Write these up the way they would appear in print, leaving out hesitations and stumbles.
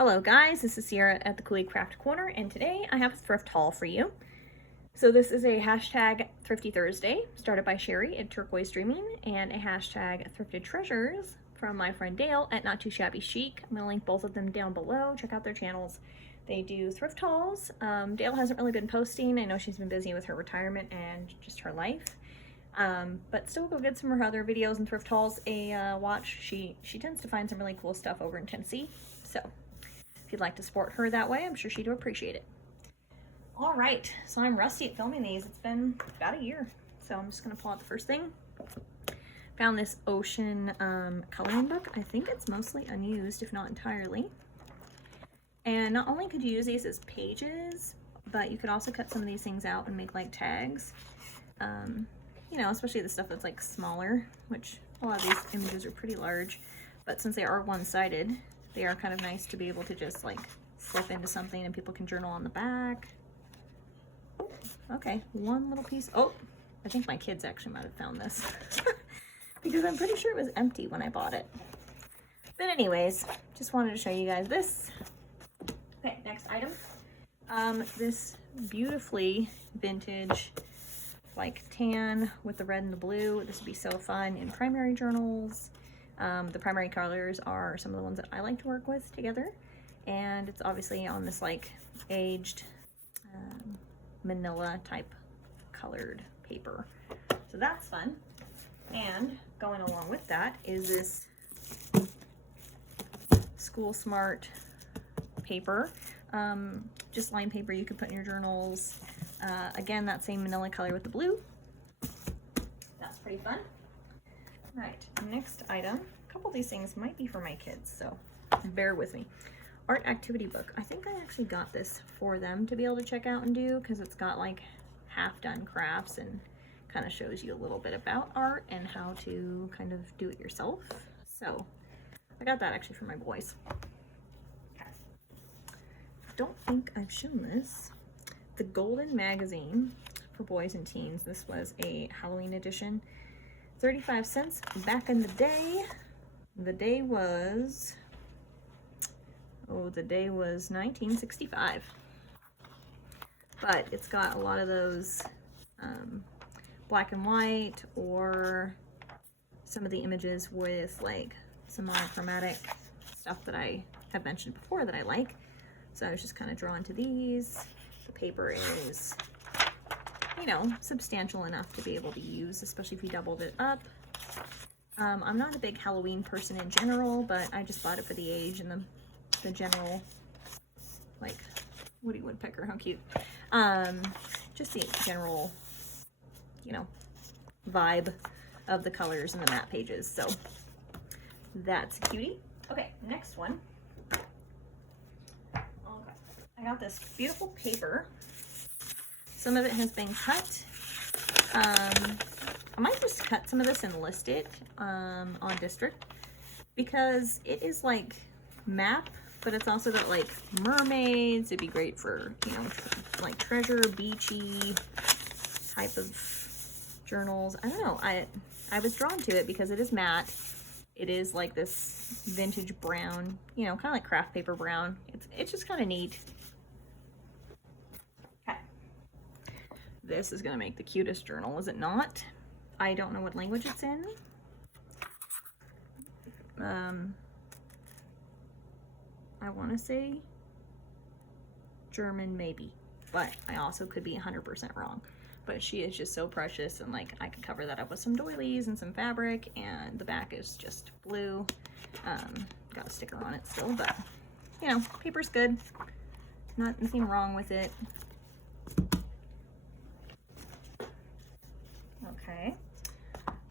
Hello guys, this is Sierra at the Cooley Craft Corner, and today I have a thrift haul for you. So this is a hashtag Thrifty Thursday, started by Sherry at Turquoise Dreaming, and a hashtag Thrifted Treasures from my friend Dale at Not Too Shabby Chic. I'm going to link both of them down below. Check out their channels. They do thrift hauls. Dale hasn't really been posting. I know she's been busy with her retirement and just her life. But still go get some of her other videos and thrift hauls a watch. She tends to find some really cool stuff over in Tennessee. So if you'd like to support her that way, I'm sure she'd appreciate it. All right, so I'm rusty at filming these. It's been about a year. So I'm just gonna pull out the first thing. Found this ocean coloring book. I think it's mostly unused, if not entirely. And not only could you use these as pages, but you could also cut some of these things out and make like tags. You know, especially the stuff that's like smaller, which a lot of these images are pretty large, but since they are one-sided, they are kind of nice to be able to just like slip into something and people can journal on the back. Okay, one little piece. Oh, I think my kids actually might have found this because I'm pretty sure it was empty when I bought it. But anyways, just wanted to show you guys this. Okay, next item. This beautifully vintage like tan with the red and the blue. This would be so fun in primary journals. The primary colors are some of the ones that I like to work with together, and it's obviously on this like aged manila type colored paper, so that's fun. And going along with that is this School Smart paper, just line paper you could put in your journals. Again, that same manila color with the blue. That's pretty fun. Right, next item. A couple of these things might be for my kids, so bear with me. Art activity book. I think I actually got this for them to be able to check out and do, because it's got like half done crafts and kind of shows you a little bit about art and how to kind of do it yourself. So I got that actually for my boys. Okay. Don't think I've shown this. The Golden Magazine for boys and teens. This was a Halloween edition. 35 cents back in the day. The day was 1965. But it's got a lot of those black and white, or some of the images with like some monochromatic stuff that I have mentioned before that I like. So I was just kind of drawn to these. The paper is, you know, substantial enough to be able to use, especially if you doubled it up. I'm not a big Halloween person in general, but I just bought it for the age and the general, like, Woody Woodpecker, how cute. Just the general, you know, vibe of the colors and the matte pages. So that's a cutie. Okay, next one. Okay, I got this beautiful paper. Some of it has been cut. I might just cut some of this and list it on District, because it is like map, but it's also got like mermaids. It'd be great for, you know, like treasure, beachy type of journals. I don't know. I was drawn to it because it is matte. It is like this vintage brown, you know, kind of like craft paper brown. It's just kind of neat. This is going to make the cutest journal, is it not? I don't know what language it's in. I want to say German maybe, but I also could be 100% wrong. But she is just so precious, and like I could cover that up with some doilies and some fabric, and the back is just blue. Got a sticker on it still, but you know, paper's good. Nothing wrong with it. Okay,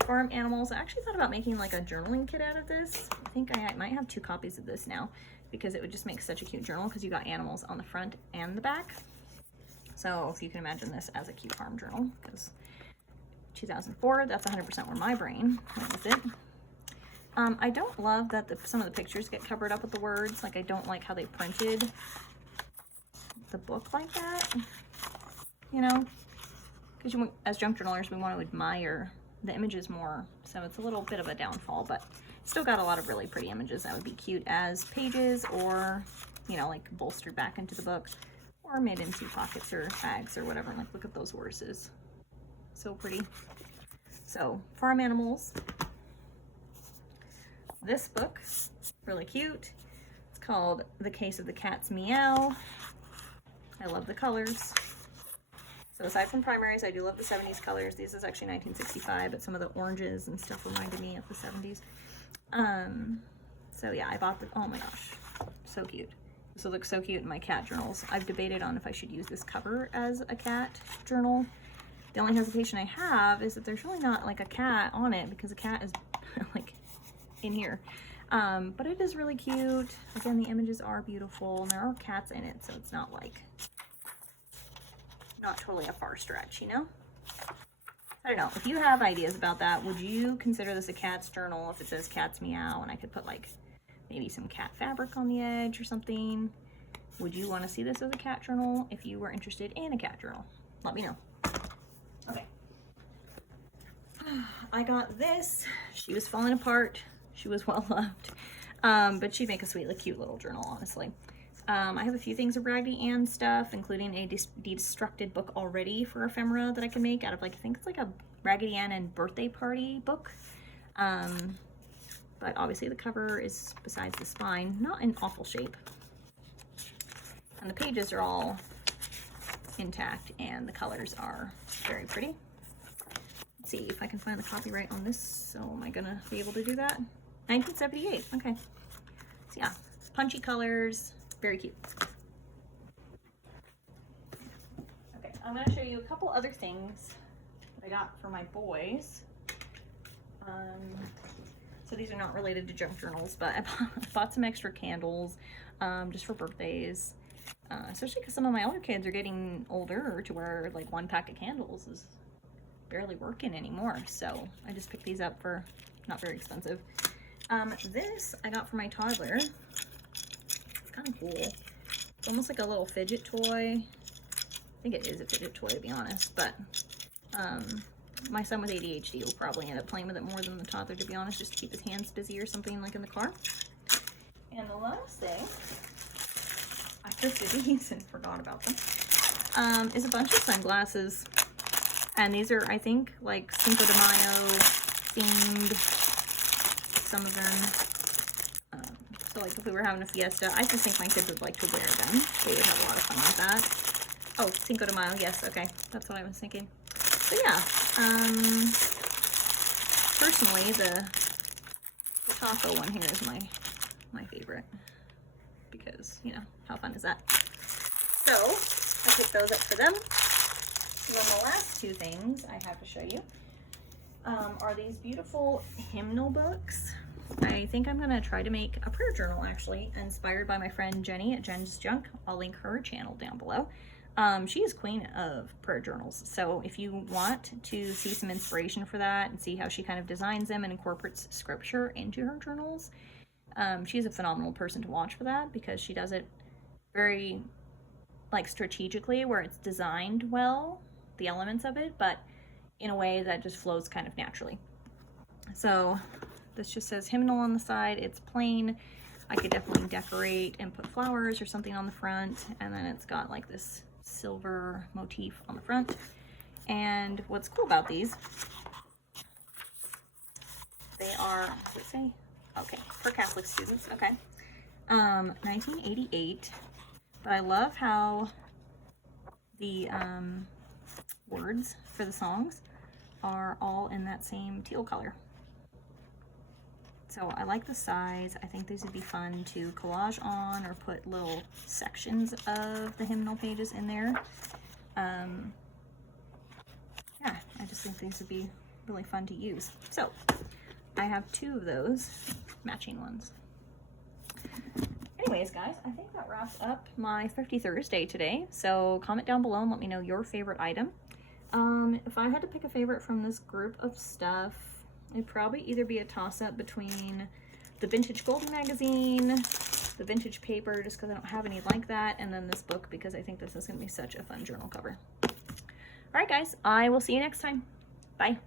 farm animals. I actually thought about making like a journaling kit out of this. I think I might have 2 copies of this now, because it would just make such a cute journal, because you got animals on the front and the back. So if you can imagine this as a cute farm journal, because 2004, that's 100% where my brain went with it. I don't love that some of the pictures get covered up with the words. Like, I don't like how they printed the book like that, you know? Because as junk journalers, we want to admire the images more, so it's a little bit of a downfall, but still got a lot of really pretty images that would be cute as pages or you know, like bolstered back into the book or made into pockets or bags or whatever. Like, look at those horses. So pretty. So, farm animals. This book, really cute. It's called The Case of the Cat's Meow. I love the colors. So aside from primaries, I do love the 70s colors. This is actually 1965, but some of the oranges and stuff reminded me of the 70s. So yeah, I bought the, oh my gosh, so cute. This will look so cute in my cat journals. I've debated on if I should use this cover as a cat journal. The only hesitation I have is that there's really not like a cat on it because the cat is like in here. But it is really cute. Again, the images are beautiful and there are cats in it, so it's not like, not totally a far stretch, you know? I don't know. If you have ideas about that, would you consider this a cat's journal if it says cat's meow and I could put like maybe some cat fabric on the edge or something? Would you want to see this as a cat journal if you were interested in a cat journal? Let me know. Okay. I got this. She was falling apart. She was well loved. But she'd make a sweet, like, cute little journal, honestly. I have a few things of Raggedy Ann stuff, including a destructed book already for ephemera that I can make out of, like, I think it's like a Raggedy Ann and birthday party book. But obviously the cover is, besides the spine, not in awful shape. And the pages are all intact and the colors are very pretty. Let's see if I can find the copyright on this. So am I gonna be able to do that? 1978, okay. So yeah, punchy colors, very cute. Okay, I'm gonna show you a couple other things that I got for my boys. So these are not related to junk journals, but I bought some extra candles just for birthdays. Especially because some of my older kids are getting older to where like one pack of candles is barely working anymore. So I just picked these up for not very expensive. This I got for my toddler. It's kind of cool. It's almost like a little fidget toy. I think it is a fidget toy, to be honest, but my son with ADHD will probably end up playing with it more than the toddler, to be honest, just to keep his hands busy or something, like in the car. And the last thing, I thrifted these and forgot about them, is a bunch of sunglasses. And these are, I think, like Cinco de Mayo themed, some of them. So like if we were having a fiesta, I just think my kids would like to wear them. They would have a lot of fun with that. Oh, Cinco de Mayo, yes, okay. That's what I was thinking. So yeah, personally, the taco one here is my favorite because, you know, how fun is that? So I picked those up for them. And then the last two things I have to show you are these beautiful hymnal books. I think I'm gonna try to make a prayer journal, actually, inspired by my friend Jenny at Jen's Junk. I'll link her channel down below. She is queen of prayer journals, so if you want to see some inspiration for that and see how she kind of designs them and incorporates scripture into her journals, she's a phenomenal person to watch for that because she does it very, like, strategically, where it's designed well, the elements of it, but in a way that just flows kind of naturally. So this just says hymnal on the side. It's plain. I could definitely decorate and put flowers or something on the front, and then it's got like this silver motif on the front. And what's cool about these, they are, what's it say? Okay, for Catholic students, okay. 1988, but I love how the words for the songs are all in that same teal color. So I like the size. I think these would be fun to collage on or put little sections of the hymnal pages in there. Yeah, I just think these would be really fun to use. So I have two of those matching ones. Anyways, guys, I think that wraps up my Thrifty Thursday today. So comment down below and let me know your favorite item. If I had to pick a favorite from this group of stuff, it'd probably either be a toss-up between the Vintage Goldie magazine, the vintage paper, just because I don't have any like that, and then this book because I think this is going to be such a fun journal cover. All right, guys, I will see you next time. Bye.